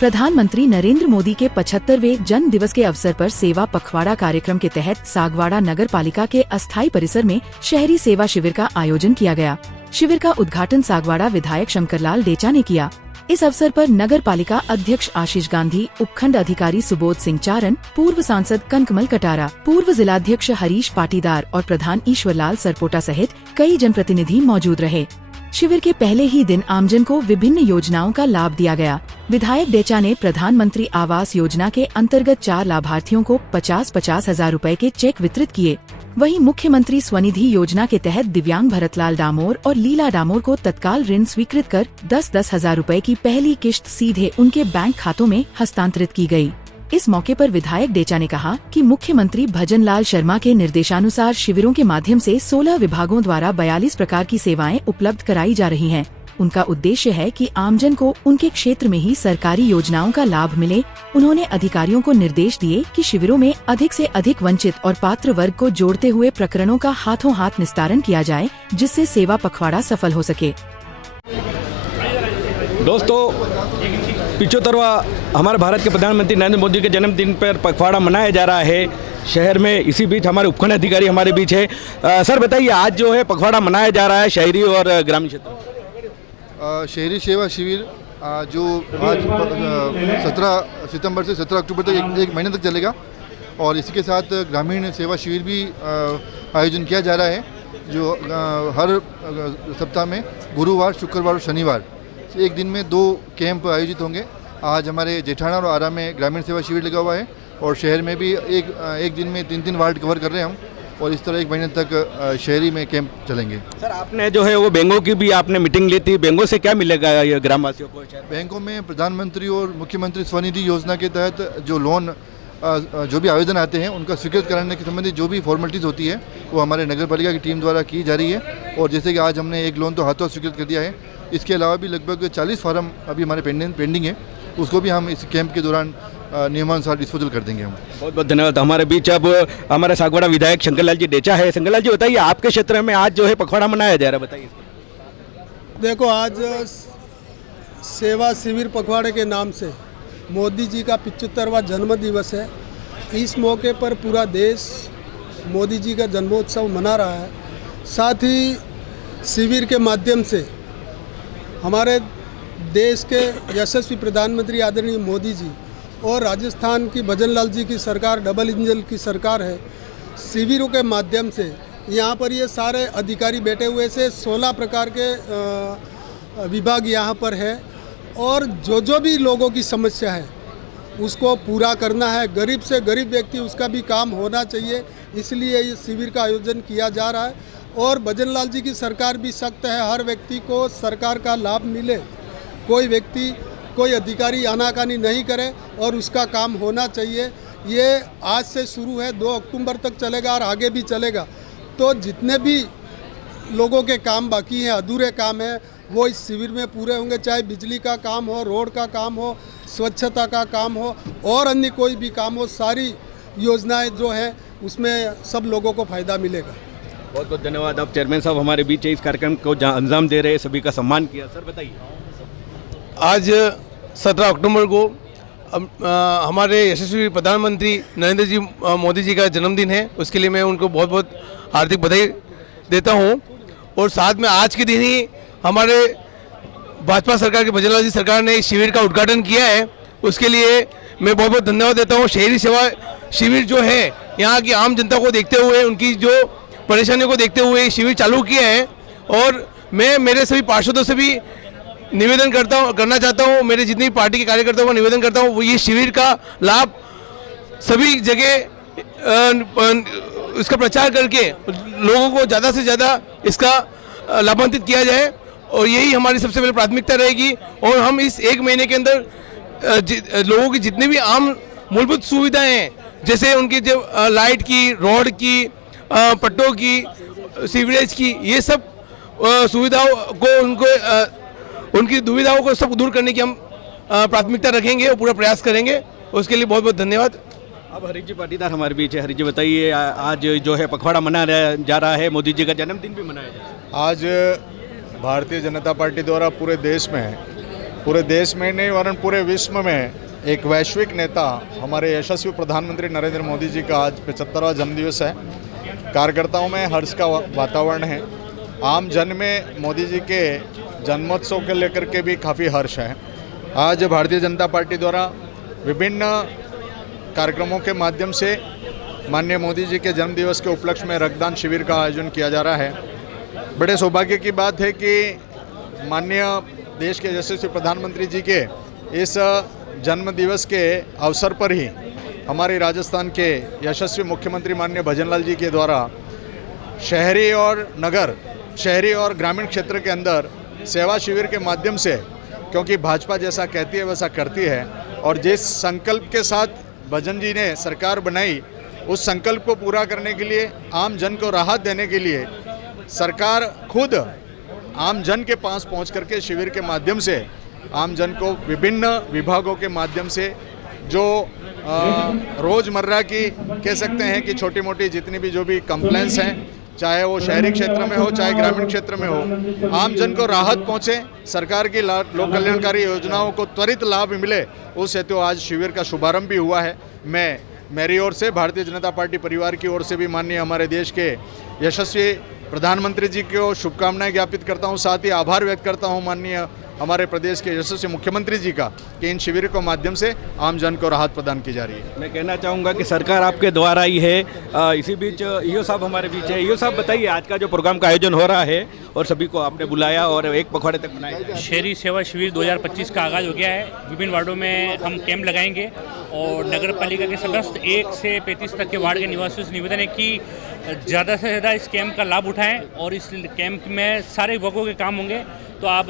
प्रधानमंत्री नरेंद्र मोदी के 75वें जन्म दिवस के अवसर पर सेवा पखवाड़ा कार्यक्रम के तहत सागवाड़ा नगर पालिका के अस्थायी परिसर में शहरी सेवा शिविर का आयोजन किया गया। शिविर का उद्घाटन सागवाड़ा विधायक शंकरलाल डेचा ने किया। इस अवसर पर नगर पालिका अध्यक्ष आशीष गांधी, उपखंड अधिकारी सुबोध सिंह चारण, पूर्व सांसद कनकमल कटारा, पूर्व जिलाध्यक्ष हरीश पाटीदार और प्रधान ईश्वरलाल सरपोटा सहित कई जनप्रतिनिधि मौजूद रहे। शिविर के पहले ही दिन आमजन को विभिन्न योजनाओं का लाभ दिया गया। विधायक डेचा ने प्रधानमंत्री आवास योजना के अंतर्गत 4 लाभार्थियों को 50-50 हजार रूपए के चेक वितरित किए। वहीं मुख्यमंत्री स्वनिधि योजना के तहत दिव्यांग भरतलाल डामोर और लीला डामोर को तत्काल ऋण स्वीकृत कर 10-10 हजार रूपए की पहली किश्त सीधे उनके बैंक खातों में हस्तांतरित की गई। इस मौके पर विधायक डेचा ने कहा कि मुख्यमंत्री भजनलाल शर्मा के निर्देशानुसार शिविरों के माध्यम से 16 विभागों द्वारा 42 प्रकार की सेवाएं उपलब्ध कराई जा रही हैं। उनका उद्देश्य है कि आमजन को उनके क्षेत्र में ही सरकारी योजनाओं का लाभ मिले। उन्होंने अधिकारियों को निर्देश दिए कि शिविरों में अधिक से अधिक वंचित और पात्र वर्ग को जोड़ते हुए प्रकरणों का हाथों हाथ निस्तारण किया जाए, जिससे सेवा पखवाड़ा सफल हो सके। दोस्तों, 75वां हमारे भारत के प्रधानमंत्री नरेंद्र मोदी के जन्मदिन पर पखवाड़ा मनाया जा रहा है शहर में। इसी बीच हमारे उपखंड अधिकारी हमारे बीच है। सर बताइए, आज जो है पखवाड़ा मनाया जा रहा है शहरी और ग्रामीण क्षेत्र में। शहरी सेवा शिविर जो आज 17 सितंबर से 17 अक्टूबर तक एक महीने तक चलेगा और इसी के साथ ग्रामीण सेवा शिविर भी आयोजन किया जा रहा है, जो हर सप्ताह में गुरुवार, शुक्रवार और शनिवार एक दिन में 2 कैंप आयोजित होंगे। आज हमारे जेठाना और आरा में ग्रामीण सेवा शिविर लगा हुआ है और शहर में भी एक दिन में 3-3 वार्ड कवर कर रहे हैं हम, और इस तरह एक महीने तक शहरी में कैंप चलेंगे। सर, आपने जो है वो बैंकों की भी आपने मीटिंग ली थी। बैंकों से क्या मिलेगा ये ग्रामवासियों को? बैंकों में प्रधानमंत्री और मुख्यमंत्री स्वनिधि योजना के तहत जो लोन जो भी आवेदन आते हैं उनका स्वीकृत कराने के संबंधी जो भी फॉर्मेलिटीज़ होती है वो हमारे नगर पालिका की टीम द्वारा की जा रही है। और जैसे कि आज हमने एक लोन तो हाथों स्वीकृत कर दिया है, इसके अलावा भी लगभग 40 फार्म अभी हमारे पेंडिंग है, उसको भी हम इस कैंप के दौरान नियमानुसार डिस्पोजल कर देंगे हम। बहुत बहुत धन्यवाद। हमारे बीच अब हमारे सागवाड़ा विधायक शंकरलाल जी डेचा है। शंकरलाल जी, बताइए, आपके क्षेत्र में आज जो है पखवाड़ा मनाया जा रहा है, बताइए। देखो, आज सेवा शिविर पखवाड़े के नाम से मोदी जी का 75वां जन्म दिवस है। इस मौके पर पूरा देश मोदी जी का जन्मोत्सव मना रहा है। साथ ही शिविर के माध्यम से हमारे देश के यशस्वी प्रधानमंत्री आदरणीय मोदी जी और राजस्थान की भजनलाल जी की सरकार, डबल इंजन की सरकार है। शिविरों के माध्यम से यहाँ पर ये सारे अधिकारी बैठे हुए से 16 प्रकार के विभाग यहाँ पर है और जो भी लोगों की समस्या है उसको पूरा करना है। गरीब से गरीब व्यक्ति उसका भी काम होना चाहिए, इसलिए ये शिविर का आयोजन किया जा रहा है। और भजनलाल जी की सरकार भी सख्त है, हर व्यक्ति को सरकार का लाभ मिले, कोई व्यक्ति कोई अधिकारी आनाकानी नहीं करे और उसका काम होना चाहिए। ये आज से शुरू है, 2 अक्टूबर तक चलेगा और आगे भी चलेगा। तो जितने भी लोगों के काम बाकी हैं, अधूरे काम हैं, वो इस शिविर में पूरे होंगे। चाहे बिजली का काम हो, रोड का काम हो, स्वच्छता का काम हो और अन्य कोई भी काम हो, सारी योजनाएं जो हैं उसमें सब लोगों को फ़ायदा मिलेगा। बहुत बहुत धन्यवाद। अब चेयरमैन साहब हमारे बीच इस कार्यक्रम को जहाँ अंजाम दे रहे हैं, सभी का सम्मान किया। सर बताइए, आज 17 अक्टूबर को हमारे यशस्वी प्रधानमंत्री नरेंद्र जी मोदी जी का जन्मदिन है। उसके लिए मैं उनको बहुत बहुत हार्दिक बधाई देता हूं। और साथ में आज के दिन ही हमारे भाजपा सरकार की भजनलाल जी सरकार ने इस शिविर का उद्घाटन किया है, उसके लिए मैं बहुत बहुत धन्यवाद देता हूं। शहरी सेवा शिविर जो है, यहाँ की आम जनता को देखते हुए, उनकी जो परेशानियों को देखते हुए शिविर चालू किया है। और मैं मेरे सभी पार्षदों से भी निवेदन करना चाहता हूँ, मेरे जितनी पार्टी के कार्यकर्ताओं को निवेदन करता हूँ, वो ये शिविर का लाभ सभी जगह इसका प्रचार करके लोगों को ज़्यादा से ज़्यादा इसका लाभान्वित किया जाए और यही हमारी सबसे पहले प्राथमिकता रहेगी। और हम इस 1 महीने के अंदर लोगों की जितनी भी आम मूलभूत सुविधाएं हैं, जैसे उनकी जो लाइट की, रोड की, पट्टों की, सीवरेज की, ये सब सुविधाओं को उनकी दुविधाओं को सब दूर करने की हम प्राथमिकता रखेंगे और पूरा प्रयास करेंगे। उसके लिए बहुत बहुत धन्यवाद। अब हरीश जी पाटीदार हमारे बीच है। हरीश जी बताइए, आज जो है पखवाड़ा मनाया जा रहा है, मोदी जी का जन्मदिन भी मनाया जा रहा है। आज भारतीय जनता पार्टी द्वारा पूरे देश में पूरे देश में नहीं वरन पूरे विश्व में एक वैश्विक नेता हमारे यशस्वी प्रधानमंत्री नरेंद्र मोदी जी का आज 75वां जन्मदिवस है। कार्यकर्ताओं में हर्ष का वातावरण है। आम जन में मोदी जी के जन्मोत्सव के लेकर के भी काफ़ी हर्ष है। आज भारतीय जनता पार्टी द्वारा विभिन्न कार्यक्रमों के माध्यम से माननीय मोदी जी के जन्मदिवस के उपलक्ष्य में रक्तदान शिविर का आयोजन किया जा रहा है। बड़े सौभाग्य की बात है कि माननीय देश के यशस्वी प्रधानमंत्री जी के इस जन्म दिवस के अवसर पर ही हमारे राजस्थान के यशस्वी मुख्यमंत्री माननीय भजनलाल जी के द्वारा शहरी और ग्रामीण क्षेत्र के अंदर सेवा शिविर के माध्यम से, क्योंकि भाजपा जैसा कहती है वैसा करती है, और जिस संकल्प के साथ भजन जी ने सरकार बनाई उस संकल्प को पूरा करने के लिए, आम जन को राहत देने के लिए सरकार खुद आम जन के पास पहुंच करके शिविर के माध्यम से आम जन को विभिन्न विभागों के माध्यम से जो रोज़मर्रा की कह सकते हैं कि छोटी मोटी जितनी भी जो भी कंप्लेंट्स हैं, चाहे वो शहरी क्षेत्र में हो चाहे ग्रामीण क्षेत्र में हो, आम जन को राहत पहुंचे, सरकार की लोक कल्याणकारी योजनाओं को त्वरित लाभ मिले, उस हेतु आज शिविर का शुभारंभ भी हुआ है। मैं मेरी ओर से, भारतीय जनता पार्टी परिवार की ओर से भी माननीय हमारे देश के यशस्वी प्रधानमंत्री जी को शुभकामनाएं ज्ञापित करता हूं, साथ ही आभार व्यक्त करता हूं माननीय हमारे प्रदेश के यशस्वी मुख्यमंत्री जी का कि इन शिविर के माध्यम से आम जन को राहत प्रदान की जा रही है। मैं कहना चाहूँगा कि सरकार आपके द्वारा ही है। इसी बीच ईओ साहब हमारे बीच है। ईओ साहब बताइए, आज का जो प्रोग्राम का आयोजन हो रहा है और सभी को आपने बुलाया और एक पखवाड़े तक मनाया, शहरी सेवा शिविर 2025 का आगाज़ हो गया है। विभिन्न वार्डों में हम कैंप लगाएंगे और नगर पालिका के समस्त 1 से 35 तक के वार्ड के निवासियों से निवेदन है कि ज़्यादा से ज़्यादा इस कैंप का लाभ उठाएं और इस कैंप में सारे विभागों के काम होंगे, तो आप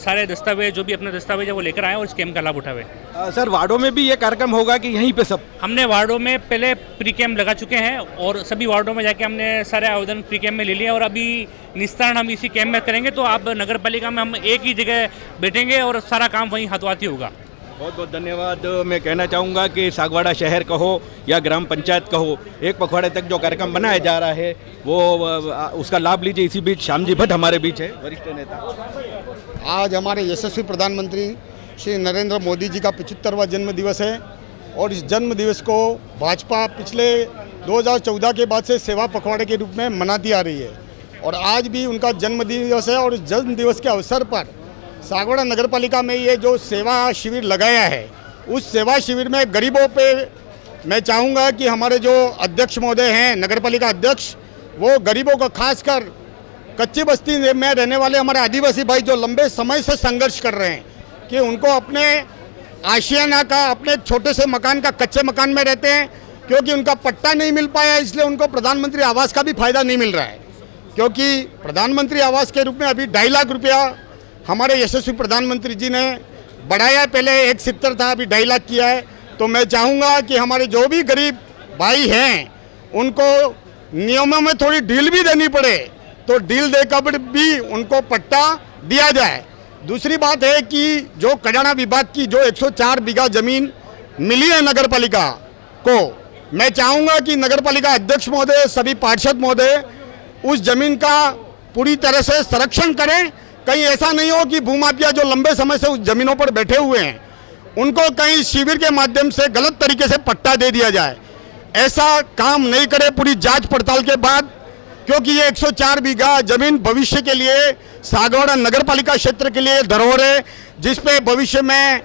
सारे दस्तावेज जो भी अपने दस्तावेज है वो लेकर आएँ और इस कैंप का लाभ उठावें। सर, वार्डों में भी ये कार्यक्रम होगा कि यहीं पे सब? हमने वार्डों में पहले प्री कैंप लगा चुके हैं और सभी वार्डों में जाके हमने सारे आवेदन प्री कैंप में ले लिया और अभी निस्तारण हम इसी कैंप में करेंगे। तो आप नगर पालिका में हम एक ही जगह बैठेंगे और सारा काम वहीं हाथों हाथ ही होगा। बहुत बहुत धन्यवाद। मैं कहना चाहूँगा कि सागवाड़ा शहर कहो या ग्राम पंचायत कहो, एक पखवाड़े तक जो कार्यक्रम बनाया जा रहा है वो उसका लाभ लीजिए। इसी बीच श्याम जी भट्ट हमारे बीच है, वरिष्ठ नेता। आज हमारे यशस्वी प्रधानमंत्री श्री नरेंद्र मोदी जी का 75वां जन्म दिवस है और इस जन्म दिवस को भाजपा पिछले 2014 के बाद से सेवा पखवाड़े के रूप में मनाती आ रही है और आज भी उनका जन्म दिवस है। और इस जन्म दिवस के अवसर पर सागवाड़ा नगर पालिका में ये जो सेवा शिविर लगाया है, उस सेवा शिविर में गरीबों पे मैं चाहूँगा कि हमारे जो अध्यक्ष महोदय हैं, नगर पालिका अध्यक्ष, वो गरीबों का खासकर कच्ची बस्ती में रहने वाले हमारे आदिवासी भाई जो लंबे समय से संघर्ष कर रहे हैं कि उनको अपने आशियाना का, अपने छोटे से मकान का, कच्चे मकान में रहते हैं, क्योंकि उनका पट्टा नहीं मिल पाया, इसलिए उनको प्रधानमंत्री आवास का भी फायदा नहीं मिल रहा है। क्योंकि प्रधानमंत्री आवास के रूप में अभी 2.5 लाख रुपया हमारे यशस्वी प्रधानमंत्री जी ने बढ़ाया, पहले 170 था, अभी 2.5 लाख किया है। तो मैं चाहूँगा कि हमारे जो भी गरीब भाई हैं उनको नियमों में थोड़ी ढील भी देनी पड़े, तो ढील देकर भी उनको पट्टा दिया जाए। दूसरी बात है कि जो खजाना विभाग की जो 104 बीघा जमीन मिली है नगर पालिका को, मैं चाहूँगा कि नगर पालिका अध्यक्ष महोदय, सभी पार्षद महोदय उस जमीन का पूरी तरह से संरक्षण करें। कहीं ऐसा नहीं हो कि भूमाफिया जो लंबे समय से उस जमीनों पर बैठे हुए हैं उनको कहीं शिविर के माध्यम से गलत तरीके से पट्टा दे दिया जाए। ऐसा काम नहीं करे पूरी जांच पड़ताल के बाद, क्योंकि ये 104 बीघा जमीन भविष्य के लिए सागवाड़ा नगर पालिका क्षेत्र के लिए धरोहर है, जिस पे भविष्य में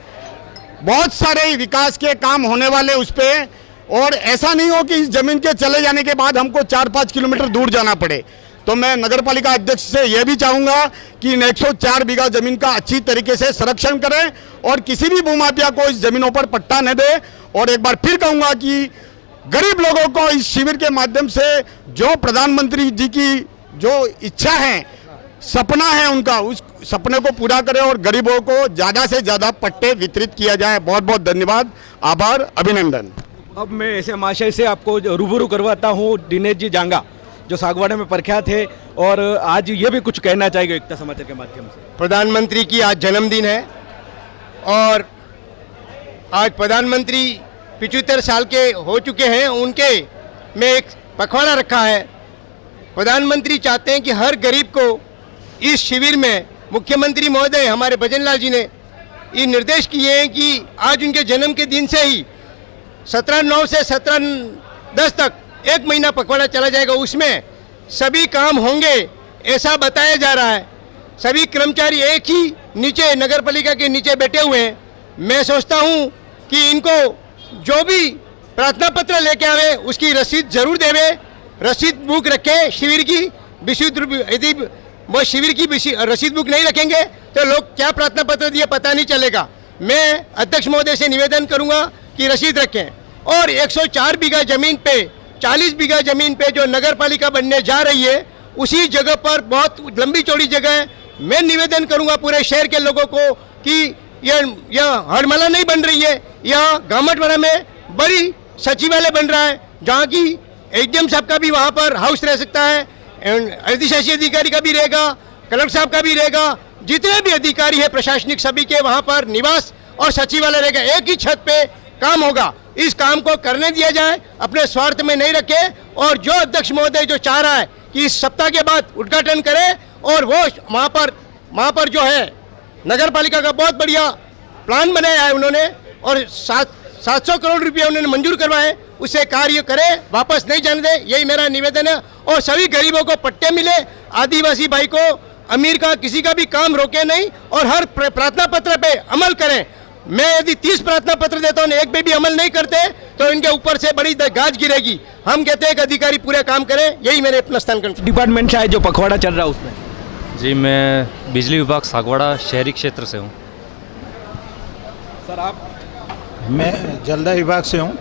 बहुत सारे विकास के काम होने वाले उस पर। और ऐसा नहीं हो कि इस जमीन के चले जाने के बाद हमको 4-5 किलोमीटर दूर जाना पड़े। तो मैं नगर पालिका अध्यक्ष से यह भी चाहूँगा कि इन 104 बीघा जमीन का अच्छी तरीके से संरक्षण करें और किसी भी भूमाफिया को इस जमीनों पर पट्टा न दे। और एक बार फिर कहूँगा कि गरीब लोगों को इस शिविर के माध्यम से जो प्रधानमंत्री जी की जो इच्छा है, सपना है उनका, उस सपने को पूरा करें और गरीबों को ज़्यादा से ज़्यादा पट्टे वितरित किया जाए। बहुत बहुत धन्यवाद, आभार, अभिनंदन। अब मैं ऐसे महाशय से आपको रूबरू करवाता हूँ, दिनेश जी जांगा, जो सागवाड़ा में प्रख्यात है और आज ये भी कुछ कहना चाहेंगे एकता समाचार के माध्यम से। प्रधानमंत्री की आज जन्मदिन है और आज प्रधानमंत्री 75 साल के हो चुके हैं, उनके में एक पखवाड़ा रखा है। प्रधानमंत्री चाहते हैं कि हर गरीब को इस शिविर में मुख्यमंत्री महोदय हमारे भजनलाल जी ने ये निर्देश किए हैं कि आज उनके जन्म के दिन से ही 17/9 से 17/10 तक 1 महीना पखवाड़ा चला जाएगा। उसमें सभी काम होंगे ऐसा बताया जा रहा है। सभी कर्मचारी एक ही नीचे नगर पालिका के नीचे बैठे हुए हैं। मैं सोचता हूं कि इनको जो भी प्रार्थना पत्र लेके आवे उसकी रसीद जरूर देवे, रसीद बुक रखे शिविर की विशुद्ध रूप। यदि वो शिविर की रसीद बुक नहीं रखेंगे तो लोग क्या प्रार्थना पत्र दिए पता नहीं चलेगा। मैं अध्यक्ष महोदय से निवेदन करूंगा कि रसीद रखें। और 104 बीघा जमीन पे 40 बीघा जमीन पे जो नगर पालिका बनने जा रही है उसी जगह पर बहुत लंबी चौड़ी जगह है। मैं निवेदन करूंगा पूरे शहर के लोगों को कि यह हड़मला नहीं बन रही है, यह गामटवाड़ा में बड़ी सचिवालय बन रहा है जहाँ की एडीएम साहब का भी वहाँ पर हाउस रह सकता है, अधिशासी अधिकारी का भी रहेगा, कलेक्टर साहब का भी रहेगा, जितने भी अधिकारी है प्रशासनिक सभी के वहाँ पर निवास और सचिवालय रहेगा। एक ही छत पे काम होगा। इस काम को करने दिया जाए, अपने स्वार्थ में नहीं रखे। और जो अध्यक्ष महोदय जो चाह रहा है कि इस सप्ताह के बाद उद्घाटन करे और वो वहाँ पर जो है नगर पालिका का बहुत बढ़िया प्लान बनाया है उन्होंने और 700 करोड़ रुपये उन्होंने मंजूर करवाए, उससे कार्य करे, वापस नहीं जाने दे, यही मेरा निवेदन है। और सभी गरीबों को पट्टे मिले, आदिवासी भाई को अमीर का किसी का भी काम रोके नहीं और हर प्रार्थना पत्र पे अमल करें। मैं यदि 30 प्रार्थना पत्र देता हूँ, एक पे भी अमल नहीं करते तो इनके ऊपर से बड़ी गाज गिरेगी। हम कहते हैं कि अधिकारी पूरे काम करें, यही मेरे अपना स्थान करना। डिपार्टमेंट से आए जो पखवाड़ा चल रहा है उसमें? जी, मैं बिजली विभाग सागवाड़ा शहरी क्षेत्र से हूँ। सर आप? मैं जलदा विभाग से हूँ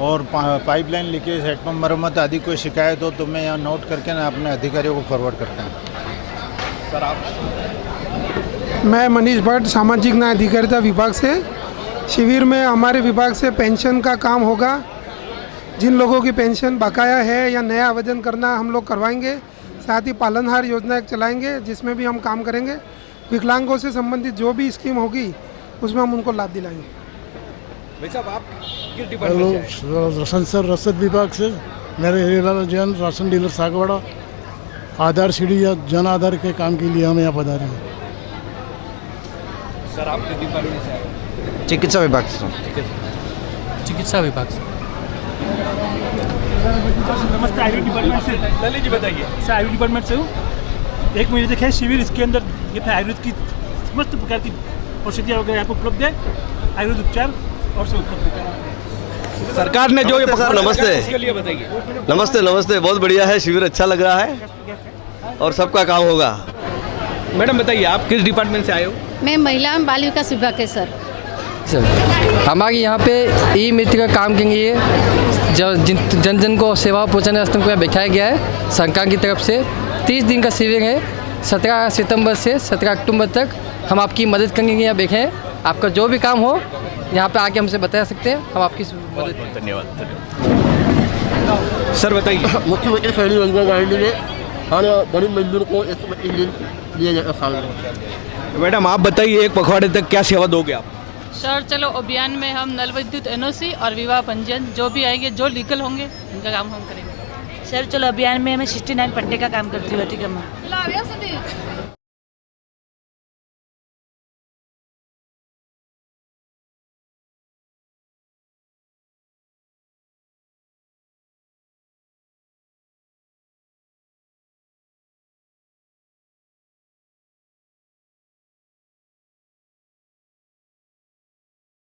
और पाइपलाइन लीकेज, हेडपम्प मरम्मत आदि कोई शिकायत हो तो मैं यहाँ नोट करके ना अपने अधिकारियों को फॉरवर्ड करता हूँ। सर आप? मैं मनीष भट्ट सामाजिक न्याय अधिकारिता विभाग से। शिविर में हमारे विभाग से पेंशन का काम होगा। जिन लोगों की पेंशन बकाया है या नया आवेदन करना हम लोग करवाएंगे। साथ ही पालनहार योजना एक चलाएंगे जिसमें भी हम काम करेंगे। विकलांगों से संबंधित जो भी स्कीम होगी उसमें हम उनको लाभ दिलाएंगे। भाई साहब आप किस डिपार्टमेंट से? रोशन सर, रसद विभाग से। मेरे हिरीलाल जैन, राशन डीलर सागवाड़ा। आधार सीढ़ी या जन आधार के काम के लिए हम यहाँ पधारे हैं। सर आप किस डिपार्टमेंट से आए? चिकित्सा विभाग से। चिकित्सा विभाग से। नमस्ते, आयुर्वेद डिपार्टमेंट से। ललित जी बताइए। सर आयुर्वेद डिपार्टमेंट से हूँ। 1 महीने तक है शिविर, इसके अंदर ये आयुर्वेद की समस्त प्रकार की औषधियाँ वगैरह आपको उपलब्ध है, आयुर्वेद उपचार और सब उपलब्ध है। सरकार ने जो ये नमस्ते उसके लिए बताइए। नमस्ते, बहुत बढ़िया है, शिविर अच्छा लग रहा है और सबका काम होगा। मैडम बताइए आप किस डिपार्टमेंट से आए हो? मैं महिला एवं बाल विकास विभाग के सर। हमारे यहाँ पे ई मित्र का काम के लिए जन जन को सेवा पहुँचाने वास्ते को बैठाया गया है। सरकार की तरफ से 30 दिन का शिविर है। 17 सितंबर से 17 अक्टूबर तक हम आपकी मदद करेंगे। यहाँ बैठे आपका जो भी काम हो यहाँ पे आके हमसे बता सकते हैं, हम आपकी मदद। धन्यवाद। सर बताइए। मुख्यमंत्री शहरी रोजगार गारंटी में हर गरीब मजदूर को दिया जाएगा साल में। मैडम आप बताइए एक पखवाड़े तक क्या सेवा दोगे आप? सर चलो अभियान में हम नल विद्युत एनओसी और विवाह पंजीयन जो भी आएंगे, जो लीगल होंगे उनका काम हम करेंगे। सर चलो अभियान में मैं 69 पट्टे का काम करती हूँ।